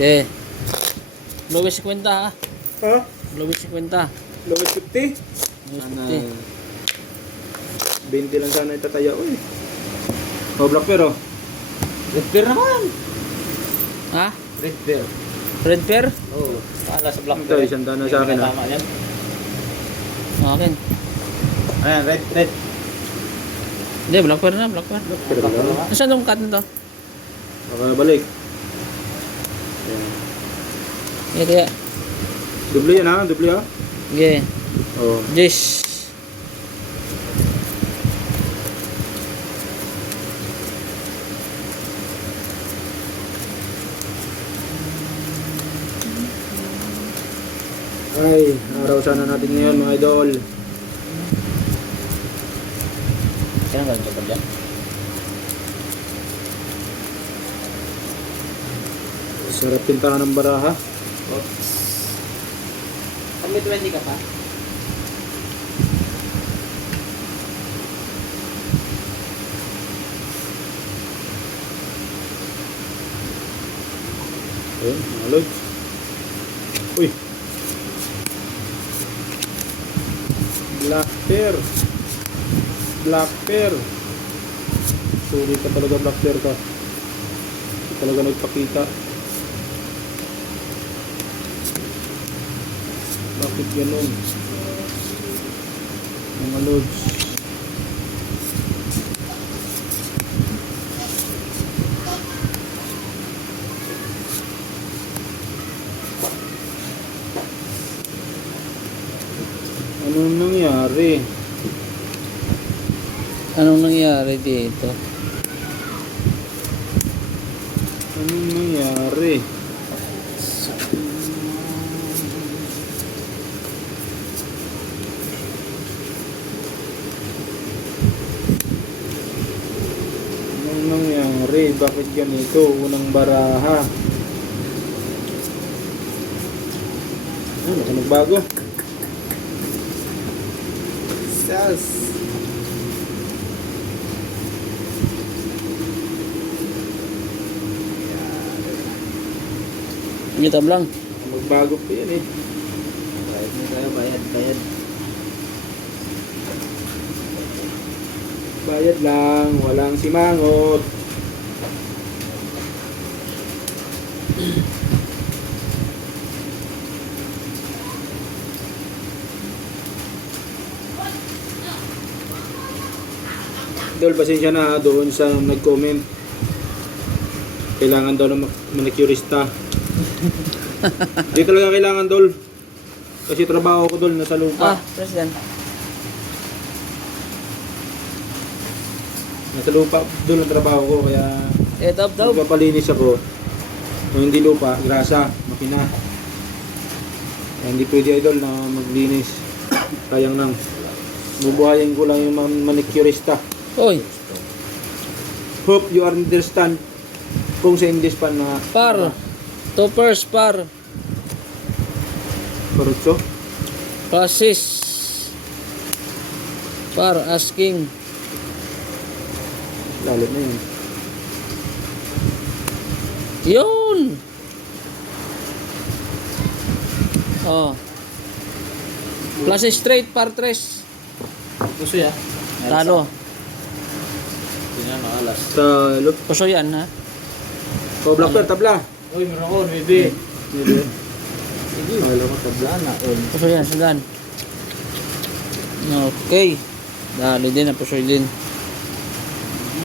Eh. Lowes 50 ha. Ha? Lowes 50. Lowest 50? Sana 20 lang sana itataya ko eh. Oh, Black Bear oh. Red Bear naman. Ha? Red Bear. Red pair? Oo. Paala sa Black Ito, Bear. isang daan na sa akin, Tama yan. Akin. Ayan, red. Hindi, black pair na, black pair. Pero lang. Saan yung cut nito? Nakabalik. Eh, kaya. Dubli yan ha? Dubli ha? Okay. Oo. Yes. Ay, araw sana natin ngayon mga idol. Kaya nga ito pa dyan. Sarap pintahan ng baraha. Oops. Pag may 20 ka pa? Ayun, mga lods. Uy! Black Bear. Black Bear. Sorry ka talaga, Black Bear ka. Hindi talaga nagpakita. Bakit ganun? Mga lods. Anong nangyari? Anong nangyari dito? Anong nangyari? Anong nangyari? Bakit ganito? Unang baraha. Ano ka nagbago? Sas. Hindi tablang. Magbago pa yan eh. Bayad mo tayo, bayad. Bayad lang, walang simangot. Dol, pasensya na doon sa nag-comment. Kailangan daw ng manicurista. Di talaga kailangan, Dol. Kasi trabaho ko, Dol, nasa lupa. President. Nasa lupa, Dol, ang trabaho ko. Kaya Eh, daw. magpapalinis ako. Kung hindi lupa, grasa, makina. Kaya hindi pwede, Idol, na maglinis. Sayang lang. Bubuhayin ko lang yung mga manicurista. Oy, Hope you understand kung sa English pa na par. Toppers, par. Corrupso. Process. Par, asking. Lalo na yun. Yun. Oh. Clase straight, par tres. Puso ya. Talo. Hindi na makalas. Sa look. Puso yan, ha? O, Black Bear, tabla. Uy, meron ako, baby. Hindi. Sige, wala ko tabla na. Puso yan, sundan. Okay. Dali din, puso din.